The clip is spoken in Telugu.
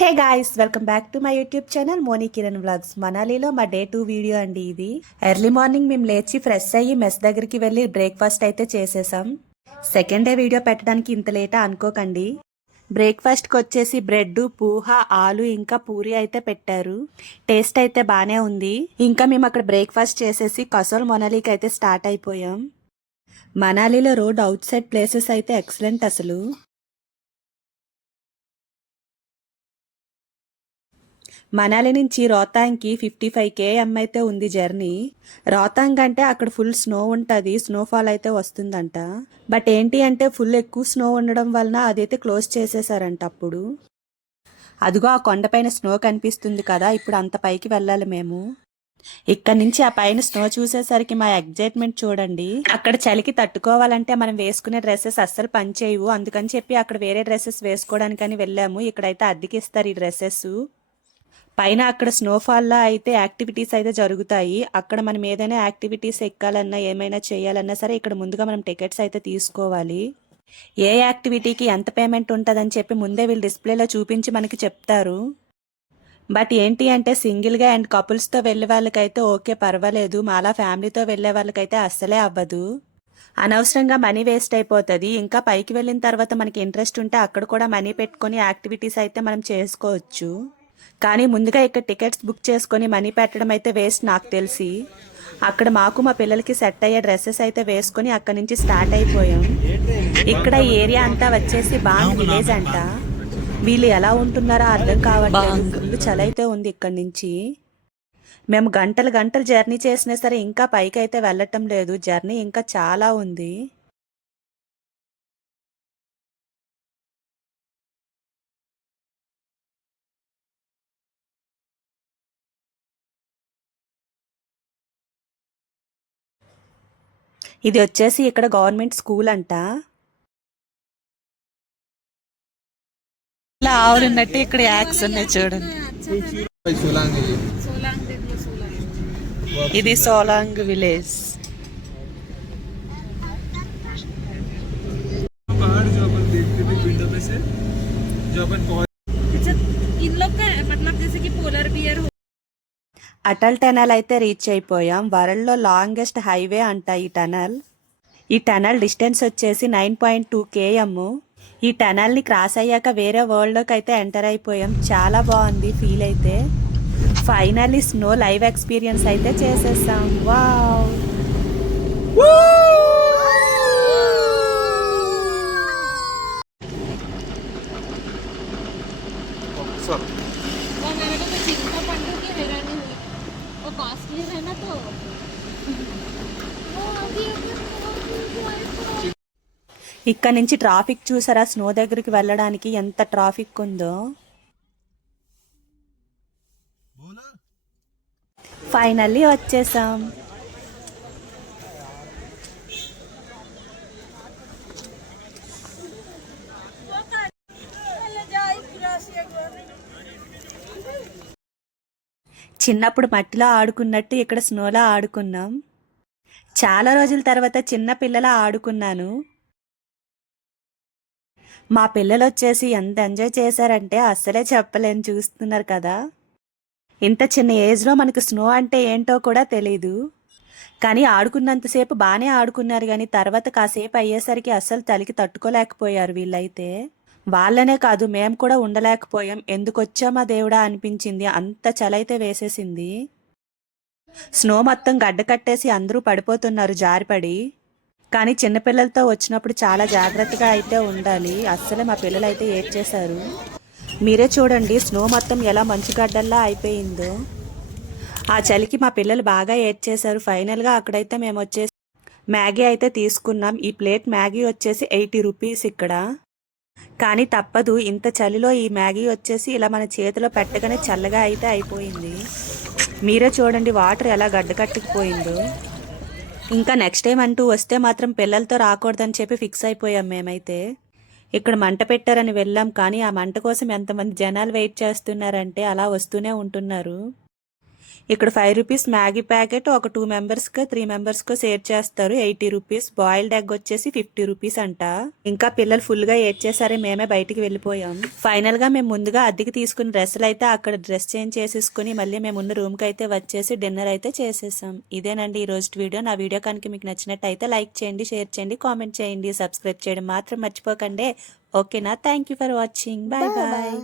Hey guys, welcome back to my YouTube channel Moni Kiran vlogs. మనాలిలో మా డే 2 వీడియో అండి ఇది. ఎర్లీ మార్నింగ్ మేము లేచి ఫ్రెష్ అయ్యి మెస్ దగ్గరికి వెళ్ళి బ్రేక్ఫాస్ట్ అయితే చేసేసాం. సెకండ్ డే వీడియో పెట్టడానికి ఇంత లేటా అనుకోకండి. బ్రేక్ఫాస్ట్కి వచ్చేసి బ్రెడ్, పూహ, ఆలు ఇంకా పూరి అయితే పెట్టారు. టేస్ట్ అయితే బాగానే ఉంది. ఇంకా మేము అక్కడ బ్రేక్ఫాస్ట్ చేసేసి కసోల్ మనాలికి అయితే స్టార్ట్ అయిపోయాం. మనాలిలో రోడ్ అవుట్ సైడ్ ప్లేసెస్ అయితే ఎక్సలెంట్ అసలు. మనాలి నుంచి రోహతాంగ్కి 55 km అయితే ఉంది జర్నీ. రోహతాంగ్ అంటే అక్కడ ఫుల్ స్నో ఉంటుంది, స్నోఫాల్ అయితే వస్తుందంట. బట్ ఏంటి అంటే ఫుల్ ఎక్కువ స్నో ఉండడం వలన అదైతే క్లోజ్ చేసేసారంట. అప్పుడు అదిగో ఆ కొండపైన స్నో కనిపిస్తుంది కదా, ఇప్పుడు అంత పైకి వెళ్ళాలి మేము. ఇక్కడ నుంచి ఆ పైన స్నో చూసేసరికి మా ఎగ్జైట్మెంట్ చూడండి. అక్కడ చలికి తట్టుకోవాలంటే మనం వేసుకునే డ్రెస్సెస్ అస్సలు పనిచేయవు, అందుకని చెప్పి అక్కడ వేరే డ్రెస్సెస్ వేసుకోవడానికని వెళ్ళాము. ఇక్కడైతే అద్దెకిస్తారు ఈ డ్రెస్సెస్. పైన అక్కడ స్నోఫాల్లో అయితే యాక్టివిటీస్ అయితే జరుగుతాయి. అక్కడ మనం ఏదైనా యాక్టివిటీస్ ఎక్కాలన్నా ఏమైనా చేయాలన్నా సరే ఇక్కడ ముందుగా మనం టికెట్స్ అయితే తీసుకోవాలి. ఏ యాక్టివిటీకి ఎంత పేమెంట్ ఉంటుందని చెప్పి ముందే వీళ్ళు డిస్ప్లేలో చూపించి మనకి చెప్తారు. బట్ ఏంటి అంటే సింగిల్గా అండ్ కపుల్స్తో వెళ్ళే వాళ్ళకైతే ఓకే, పర్వాలేదు. మాలా ఫ్యామిలీతో వెళ్ళే వాళ్ళకైతే అస్సలే అవ్వదు. అనవసరంగా మనీ వేస్ట్ అయిపోతుంది. ఇంకా పైకి వెళ్ళిన తర్వాత మనకి ఇంట్రెస్ట్ ఉంటే అక్కడ కూడా మనీ పెట్టుకొని యాక్టివిటీస్ అయితే మనం చేసుకోవచ్చు. కానీ ముందుగా ఇక్కడ టికెట్స్ బుక్ చేసుకొని మనీ పెట్టడం అయితే వేస్ట్ నాకు తెలిసి. అక్కడ మాకు మా పిల్లలకి సెట్ అయ్యే డ్రెస్సెస్ అయితే వేసుకొని అక్కడ నుంచి స్టార్ట్ అయిపోయాం. ఇక్కడ ఏరియా అంతా వచ్చేసి బాంగ్ విలేజ్ అంట. వీళ్ళు ఎలా ఉంటున్నారో అర్థం కావట్లేదు, ఫుల్ చలి అయితే ఉంది ఇక్కడ నుంచి. మేము గంటలు గంటలు జర్నీ చేసినా సరే ఇంకా పైకి అయితే వెళ్ళటం లేదు, జర్నీ ఇంకా చాలా ఉంది. ఇది వచ్చేసి ఇక్కడ గవర్నమెంట్ స్కూల్ అంట. ఇలా ఆవులున్నట్టు ఇక్కడ యాక్స్ ఉన్నాయి చూడండి. ఇది సోలాంగ్ విలేజ్. అటల్ టనల్ అయితే రీచ్ అయిపోయాం. వరల్డ్లో లాంగెస్ట్ హైవే అంట ఈ టనల్. ఈ టనల్ డిస్టెన్స్ వచ్చేసి 9.2 km. ఈ టనల్ని క్రాస్ అయ్యాక వేరే వరల్డ్లోకి అయితే ఎంటర్ అయిపోయాం. చాలా బాగుంది ఫీల్ అయితే. ఫైనల్లీ స్నో లైవ్ ఎక్స్పీరియన్స్ అయితే చేసేసాం. వావ్! ఇక్కడ నుంచి ట్రాఫిక్ చూసారా, స్నో దగ్గరికి వెళ్ళడానికి ఎంత ట్రాఫిక్ ఉందో. ఫైనల్లీ వచ్చేసాం. చిన్నప్పుడు మట్టిలో ఆడుకున్నట్టు ఇక్కడ స్నోలో ఆడుకున్నాం. చాలా రోజుల తర్వాత చిన్న పిల్లలా ఆడుకున్నాను. మా పిల్లలు వచ్చేసి ఎంత ఎంజాయ్ చేశారంటే అస్సలే చెప్పలేను, చూస్తున్నారు కదా. ఇంత చిన్న ఏజ్లో మనకు స్నో అంటే ఏంటో కూడా తెలీదు. కానీ ఆడుకున్నంతసేపు బాగానే ఆడుకున్నారు, కానీ తర్వాత కాసేపు అయ్యేసరికి అస్సలు చలికి తట్టుకోలేకపోయారు వీళ్ళైతే. వాళ్ళనే కాదు మేము కూడా ఉండలేకపోయాం. ఎందుకు వచ్చామా దేవుడా అనిపించింది, అంత చలైతే వేసేసింది. స్నో మొత్తం గడ్డ కట్టేసి అందరూ పడిపోతున్నారు జారిపడి. కానీ చిన్నపిల్లలతో వచ్చినప్పుడు చాలా జాగ్రత్తగా అయితే ఉండాలి. అస్సలే మా పిల్లలు అయితే ఏడ్చేశారు. మీరే చూడండి స్నో మొత్తం ఎలా మంచుగడ్డల్లా అయిపోయిందో. ఆ చలికి మా పిల్లలు బాగా ఏడ్చేశారు. ఫైనల్గా అక్కడైతే మేము వచ్చేసి మ్యాగీ అయితే తీసుకున్నాం. ఈ ప్లేట్ మ్యాగీ వచ్చేసి 80 రూపీస్ ఇక్కడ. కానీ తప్పదు, ఇంత చలిలో ఈ మ్యాగీ వచ్చేసి ఇలా మన చేతిలో పెట్టగానే చల్లగా అయితే అయిపోయింది. మీరే చూడండి వాటర్ ఎలా గడ్డకట్టుకుపోయిందో. ఇంకా నెక్స్ట్ టైం అంటూ వస్తే మాత్రం పిల్లలతో రాకూడదని చెప్పి ఫిక్స్ అయిపోయాం మేమైతే. ఇక్కడ మంట పెట్టారని వెళ్ళాం, కానీ ఆ మంట కోసం ఎంతమంది జనాలు వెయిట్ చేస్తున్నారంటే అలా వస్తూనే ఉంటున్నారు. ఇక్కడ 5 రూపీస్ మ్యాగీ ప్యాకెట్ ఒక 2 మెంబర్స్కో 3 మెంబర్స్కో షేర్ చేస్తారు. 80 రూపీస్. బాయిల్డ్ ఎగ్ వచ్చేసి 50 రూపీస్ అంట. ఇంకా పిల్లలు ఫుల్గా ఏడ్చేసరే మేమే బయటికి వెళ్ళిపోయాం. ఫైనల్గా మేము ముందుగా అద్దెకి తీసుకున్న డ్రెస్సులు అయితే అక్కడ డ్రెస్ చేంజ్ చేసేసుకుని మళ్ళీ మేము ఉన్న రూమ్కి అయితే వచ్చేసి డిన్నర్ అయితే చేసేసాం. ఇదేనండి ఈ రోజు వీడియో. నా వీడియో కనుక మీకు నచ్చినట్టయితే లైక్ చేయండి, షేర్ చేయండి, కామెంట్ చేయండి, సబ్స్క్రైబ్ చేయడం మాత్రం మర్చిపోకండి. ఓకేనా? Thank you for watching. Bye bye.